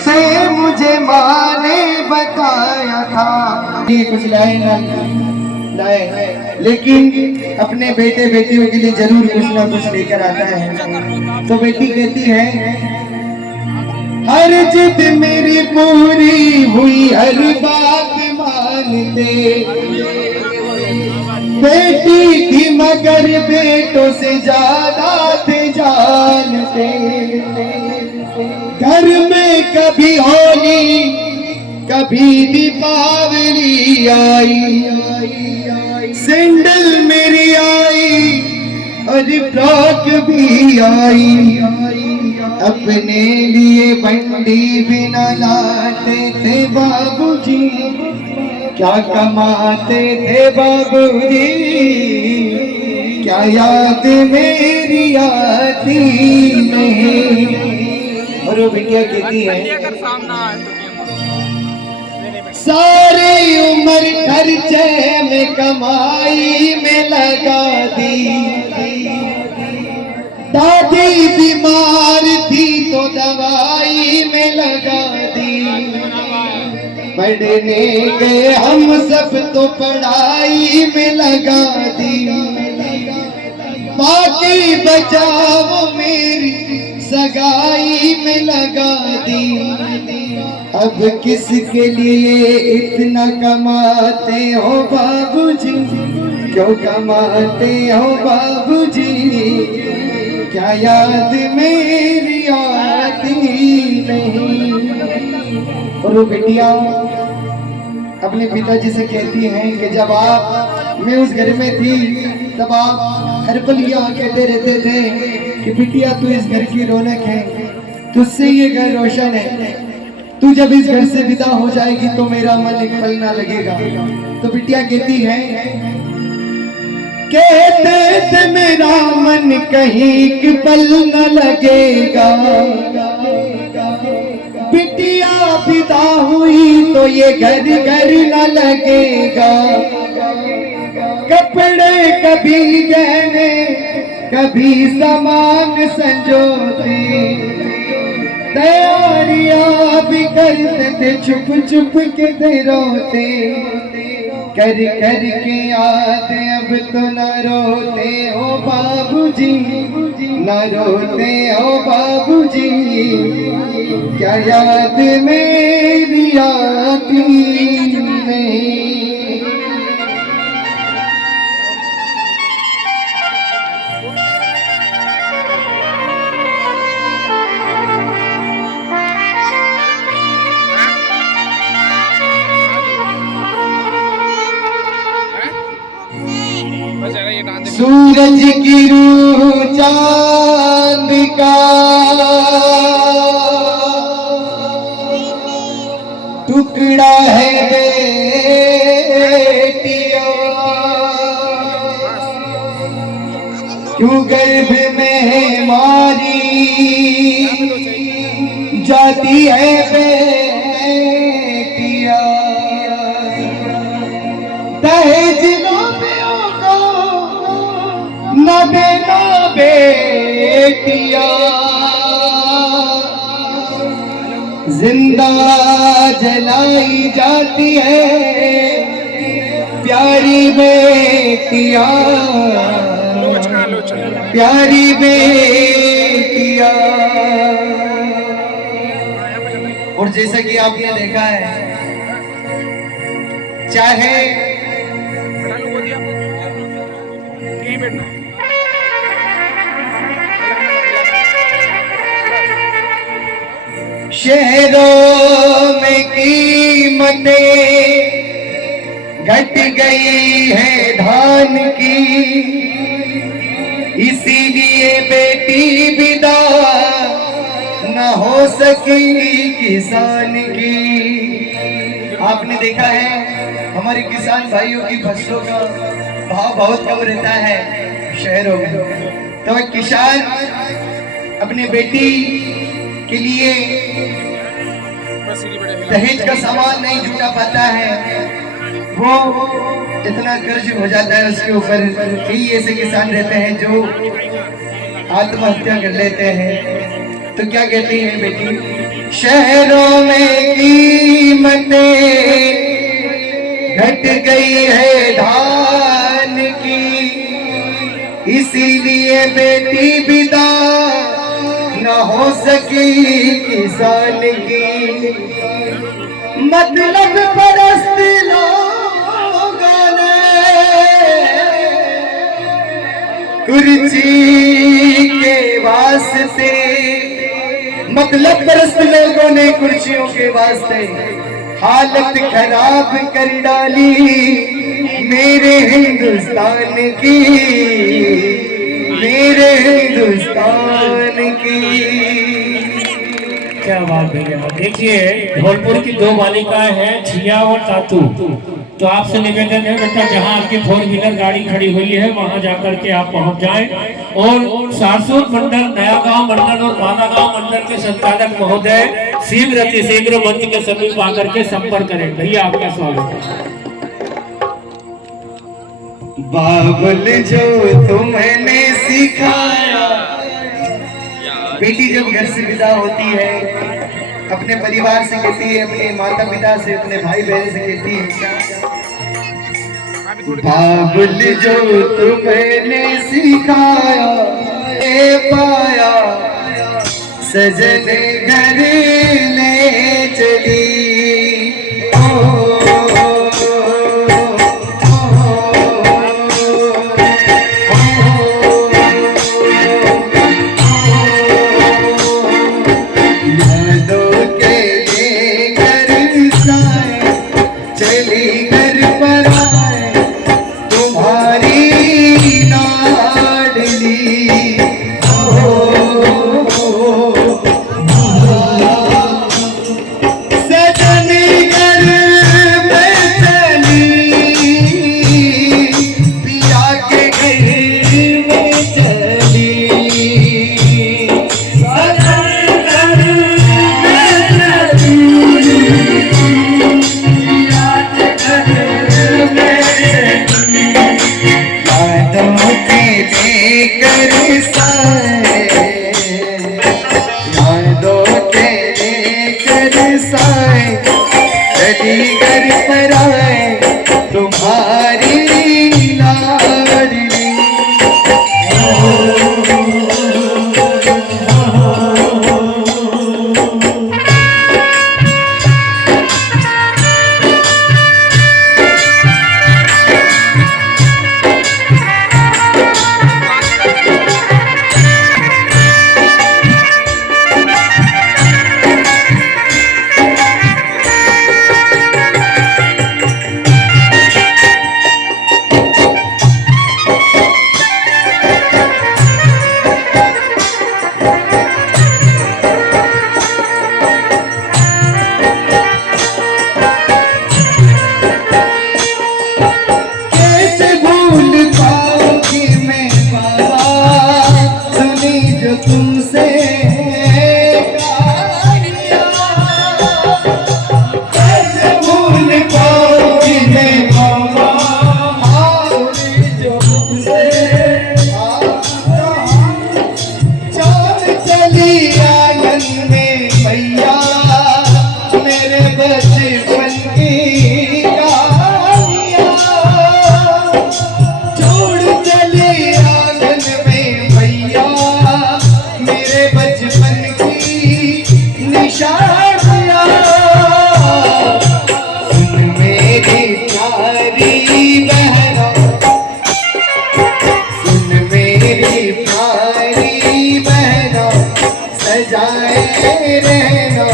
से मुझे माँ ने बताया था। ये कुछ लाए ना लाए, लेकिन अपने बेटे बेटियों के लिए जरूर कुछ ना कुछ लेकर आता है। तो बेटी कहती है, हर जिद मेरी पूरी हुई, हर बात मानते। बेटी थी मगर बेटों से ज्यादा थे जानते। घर में कभी होली कभी दीपावली आई, सैंडल मेरी आई और फ्रॉक भी आई। अपने लिए बंडी बिना लाते थे बाबूजी, क्या कमाते थे बाबूजी, क्या याद मेरी आती नहीं। और वो बिटिया कहती है, सारी उम्र खर्चे में कमाई में लगा दी। दादी बीमार थी तो दवाई में लगा दी। पढ़ने गए हम सब तो पढ़ाई में लगा दी। बाकी बचाओ मेरी सगाई में लगा दी। अब किसके लिए इतना कमाते हो बाबूजी, क्यों कमाते हो बाबूजी, क्या याद मेरी आती नहीं। और वो बेटियां अपने पिताजी से कहती हैं कि जब मैं उस घर में थी तब आप हर पल यह कहते रहते थे कि बिटिया तू इस घर की रौनक है, तुझसे ये घर रोशन है, तू जब इस घर से विदा हो जाएगी तो मेरा मन एक पल ना लगेगा। तो बिटिया कहती है, कहते थे मेरा मन कहीं एक पल न लगेगा। बिटिया विदा हुई तो ये घर घर न लगेगा। कपड़े कभी गहने कभी सामान संजोते, तैयारियां भी करते थे छुप छुप के थे रोते। कर कर के याद अब तो न रोते हो बाबूजी, न रोते हो बाबूजी, क्या याद मेरी आती नहीं। सूरज की रूह चांद का टुकड़ा है बेटियों, क्यों गर्भ में मारी जाती है बेटियां। दहेज न देना बेटिया, जिंदा जलाई जाती है प्यारी बेटिया, प्यारी बेटिया। और जैसा कि आपने देखा है, चाहे शहरों में कीमतें घट गई है धान की, इसीलिए बेटी विदा न हो सकी किसान की। आपने देखा है हमारे किसान भाइयों की फसलों का भाव बहुत कम रहता है शहरों में, तो एक किसान अपने बेटी के लिए दहेज का सामान नहीं जुटा पाता है, वो इतना कर्ज हो जाता है उसके ऊपर। कई ऐसे किसान रहते हैं जो आत्महत्या कर लेते हैं। तो क्या कहती है बेटी, शहरों में कीमतें घट गई है धान की, इसीलिए बेटी विदा न हो सकी किसान की। मतलब परस्त लोगों ने कुर्सी के वास्ते, मतलब परस्त लोगों ने कुर्सियों के वास्ते हालत खराब कर डाली मेरे हिंदुस्तान की, मेरे हिंदुस्तान की। क्या बात भैया। देखिए धौलपुर की दो बालिकाएं हैं, छिया और तातू। तो आपसे निवेदन है बेटा, जहां आपकी 4 व्हीलर गाड़ी खड़ी हुई है वहां जाकर के आप पहुंच जाएं। और सारसूर मंडल, नया गांव मंडल और माना गांव मंडल के संचालक महोदय शीघ्र मंच के समीप आकर के संपर्क करें। भैया आपका स्वागत है। बाबुल जो तुमने सिखाया, बेटी जब घर से विदा होती है अपने परिवार से कहती है, अपने माता पिता से, अपने भाई बहन से कहती है, बाबुल जो तुमने सिखाया ये पाया, सजन घर ले चली। घर पर आए तुम्हारी लाडली। तुमसे कैसे भूल पाऊंगी मैं मामा, जो तुमसे चाल चली आंगन में मैया, मेरे बचपन की कहानियां छोड़ चली आंगन में मैया, मेरे बचपन की निशानियां। सुन मेरी प्यारी बहना, सुन मेरी प्यारी बहना, सजाए रहना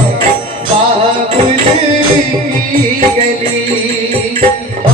बाबुल की गली। ओ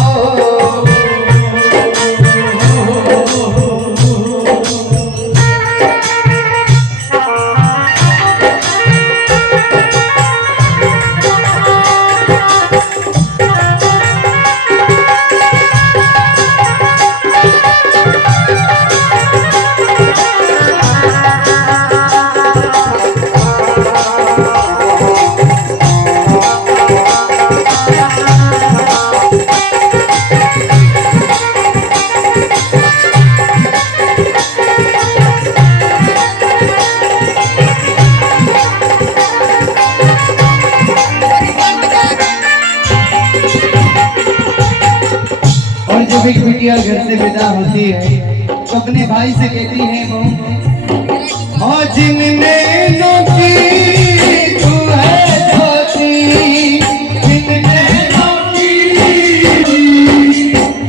बिटिया घर से विदा होती है तो अपने भाई से कहती है वो, और जिन नैनों की तू है धोती, जिन नैनों की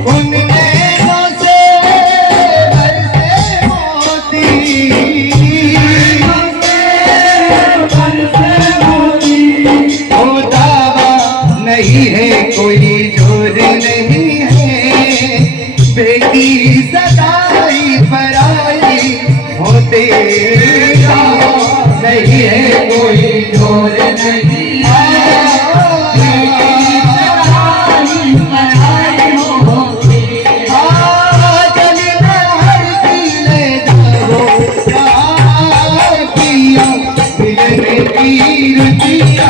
उन नैनों से बरसे मोती, ओ दावा नहीं है कोई जोर नहीं है, बेटी सगाई पराई होते नहीं है कोई जोर नहीं है, बेटी सगाई पराई होते, चली हर पीले जाओ पिया मिलने की रुचिया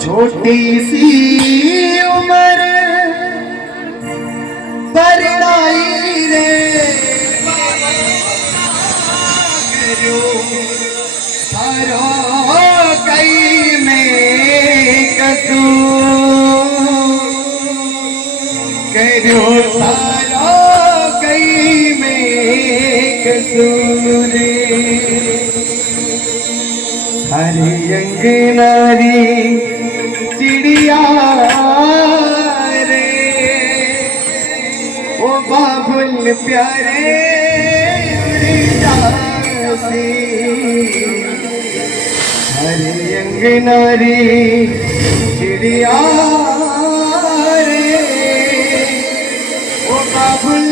छोटी सी उम्र परनाई रे थारो कई में कसूर करो, थारो कई में कसूर, हरे अंग नारी चिड़िया रे ओ बाबुल प्यारे उड़ासी, हरे अंग नारी चिड़िया रे ओ बाबुल